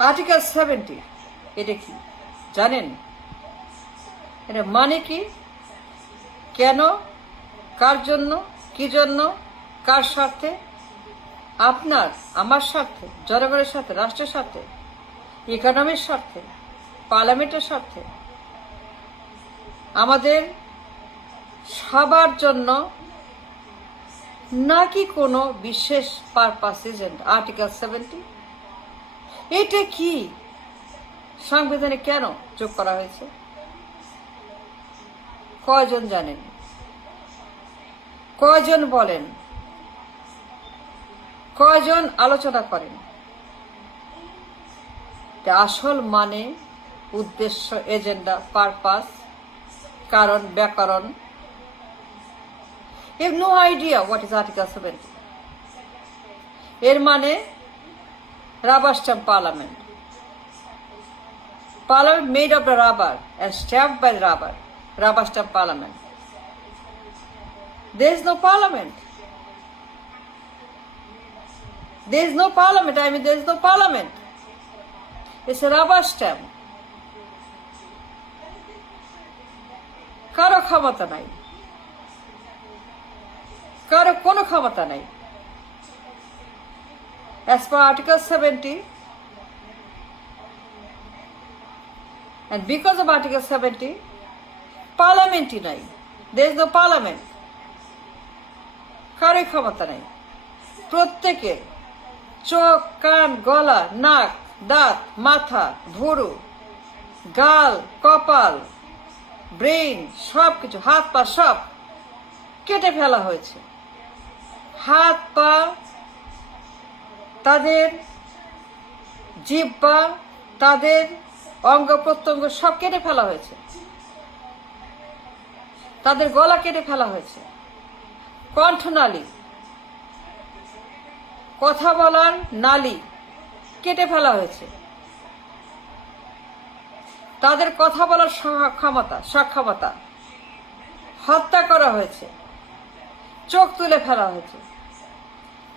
Article 70 এটা কি জানেন? এটা মানে কি, কেন, কার জন্য, কি জন্য, কার স্বার্থে? আপনার আমার স্বার্থে, জনগণের স্বার্থে, রাষ্ট্রের স্বার্থে, ইকোনমির স্বার্থে, পার্লামেন্টের স্বার্থে, আমাদের সবার জন্য, নাকি কোনো বিশেষ পারপাস এজেন্ট? আর্টিকেল 70 এটা কি সংবিধানে কেন যোগ করা হয়েছে? কয়জন জানেন? কয়জন বলেন? কয়জন আলোচনা করেন? আসল মানে, উদ্দেশ্য, এজেন্ডা, পারপাস, কারণ, ব্যাকরণ, you have no idea what is Article 70. এর মানে rubber stamp parliament. Parliament made of the rubber and stamped by the rubber. Rubber stamp parliament. There is no parliament. There is no parliament. I mean, there is no parliament. It's a rubber stamp. কারো ক্ষমতা নাই, কারো কোনো ক্ষমতা নাই। As per Article 70, and because of Article 70, পার্লামেন্টই নাই। There is no parliament. কারোই ক্ষমতা নাই। প্রত্যেকের চোখ, কান, গলা, নাক, দাঁত, মাথা, ভুরু, গাল, কপাল, ব্রেইন, সব কিছু, হাত পা সব কেটে ফেলা হয়েছে। হাত পা, তাদের জিহ্বা, তাদের অঙ্গ প্রত্যঙ্গ সব কেটে ফেলা হয়েছে। তাদের গলা কেটে ফেলা হয়েছে। কণ্ঠনালী, কথা বলার নালী কেটে ফেলা হয়েছে। তাদের কথা বলার সক্ষমতা হত্যা করা হয়েছে। চোখ তুলে ফেলা হয়েছে,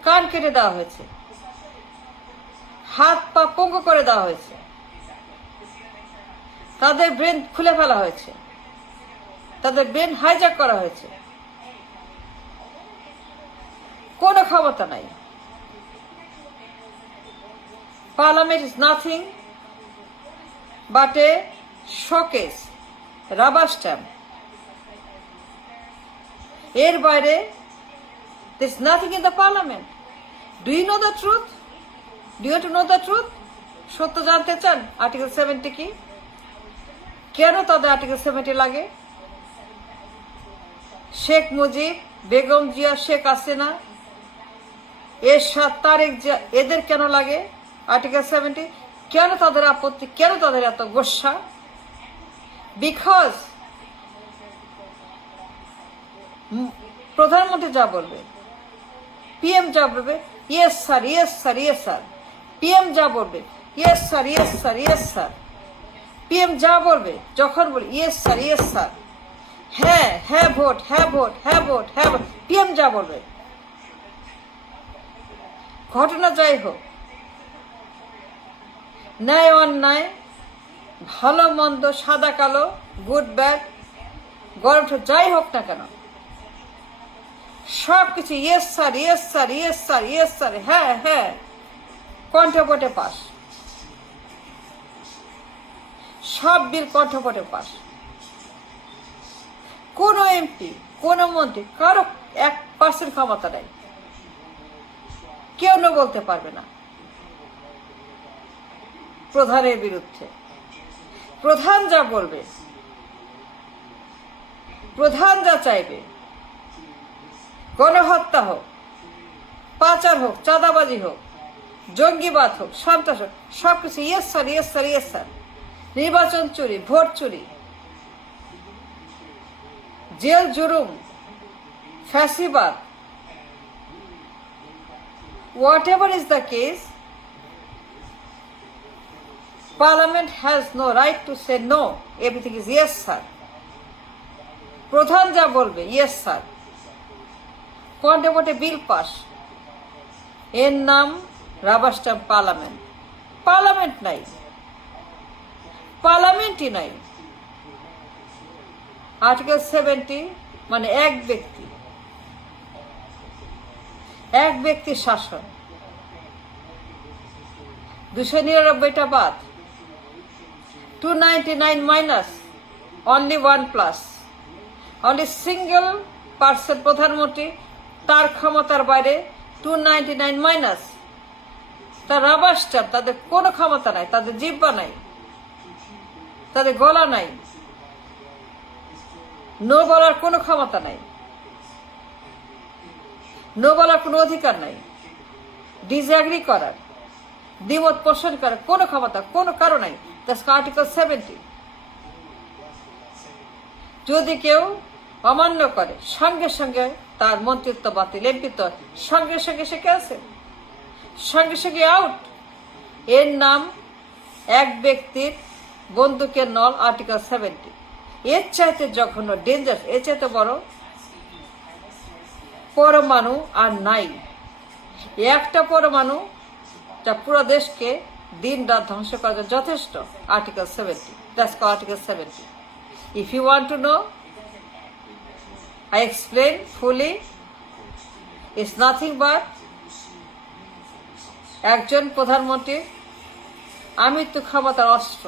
কান কেটে দেওয়া হয়েছে, হাত পা পঙ্গু করে দেওয়া হয়েছে, তাদের ব্রেন খুলে ফেলা হয়েছে, তাদের ব্রেন হাইজ্যাক করা হয়েছে। কোনো ক্ষমতা নাই। Parliament is nothing but a showcase, rubber stamp. এর বাইরে there is nothing in the parliament. Do you know the truth? Do you want to know the truth? সত্য জানতে চান আর্টিকেল 70 কি? কেন তাদের আর্টিকেল 70 লাগে? শেখ মুজিব, বেগম জিয়া, শেখ হাসিনা, এরশাদ, তারেক জিয়া, এদের কেন লাগে আর্টিকেল 70? কেন তাদের আপত্তি? কেন তাদের এত গোস্বা? বিকজ প্রধানমন্ত্রী যা বলবে, পিএম যা বলবে, yes sir, yes sir, yes sir. PM যা বলবে, yes sir, yes sir, yes sir. PM যা বলবে, যখন বলবে, ইয়েস স্যার, ইয়েস স্যার। হ্যাঁ, হ্যাঁ ভোট, হ্যাঁ ভোট, হ্যাঁ ভোট, হ্যাঁ ভোট। পিএম যা বলবে। ঘটনা যাই হোক, ন্যায় অন্যায়, ভালো মন্দ, সাদা কালো, গুড ব্যাড, গরম যাই হোক না কেন, সব কিছু yes sir, yes sir, yes sir, yes sir, হ্যাঁ হ্যাঁ, কণ্ঠপটে পাস। সব বিল কণ্ঠপটে পাস। কোনো এমপি, কোনো মন্ত্রী, কারো 1% ক্ষমতা নেই। কেউ না বলতে পারবে না প্রধানের বিরুদ্ধে। প্রধান যা বলবে, প্রধান যা চাইবে, গণহত্যা হোক, পাচার হোক, চাঁদাবাজি হোক, জঙ্গিবাদ হোক, সন্ত্রাস হোক, সবকিছু yes sir, yes sir, yes sir. নির্বাচন চুরি, ভোট চুরি, জেল জুলুম, ফ্যাসিবাদ, whatever is the case, Parliament has no right to say no. Everything is yes sir. প্রধান যা বলবে, yes sir. কন্টেম্পোটে বিল পাস, এর নাম রাবার স্ট্যাম্প পার্লামেন্ট। পার্লামেন্ট নাই, পার্লামেন্টই নাই। আর্টিকেল 70 মানে এক ব্যক্তির শাসন। 299টা বাদ, 299 minus, only 1 plus, only single person প্রধানমন্ত্রী, তার ক্ষমতার বাইরে 299 মাইনাস, তার রাবার স্টাম্প, তাদের কোনো ক্ষমতা নাই, তাদের জিহ্বা নাই, তাদের গলা নাই, নো বলার কোনো ক্ষমতা নাই, নো বলার কোনো অধিকার নাই, ডিসঅ্যাগ্রি করার, দ্বিমত পোষণ করার কোনো ক্ষমতা কোনো কারো নাই। আর্টিকেল 70 যদি কেউ অমান্য করে সঙ্গে সঙ্গে তার মন্ত্রিত্ব বাতিল, এমপিত্ব সঙ্গে সঙ্গে সে ক্যান্সেল, সঙ্গে সঙ্গে আউট। এর নাম এক ব্যক্তির বন্দুকের নল, আর্টিকেল 70। এর চাইতে জঘন্য, ডেঞ্জার, এর চাইতে বড় পরমাণু আর নাই। একটা পরমাণু যা পুরো দেশকে দিন রাত ধ্বংস করা যথেষ্ট। Article 70, that's called article 70। If you want to know, I explain fully. It's nothing but একজন প্রধানমন্ত্রী আমৃত্যু ক্ষমতার অস্ত্র।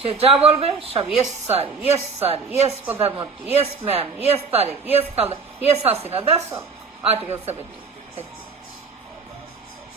সে যা বলবে সব yes sir, yes sir, yes প্রধানমন্ত্রী, yes ma'am, yes Tarek, yes Khaleda, yes Hasina, that's all. Article 70।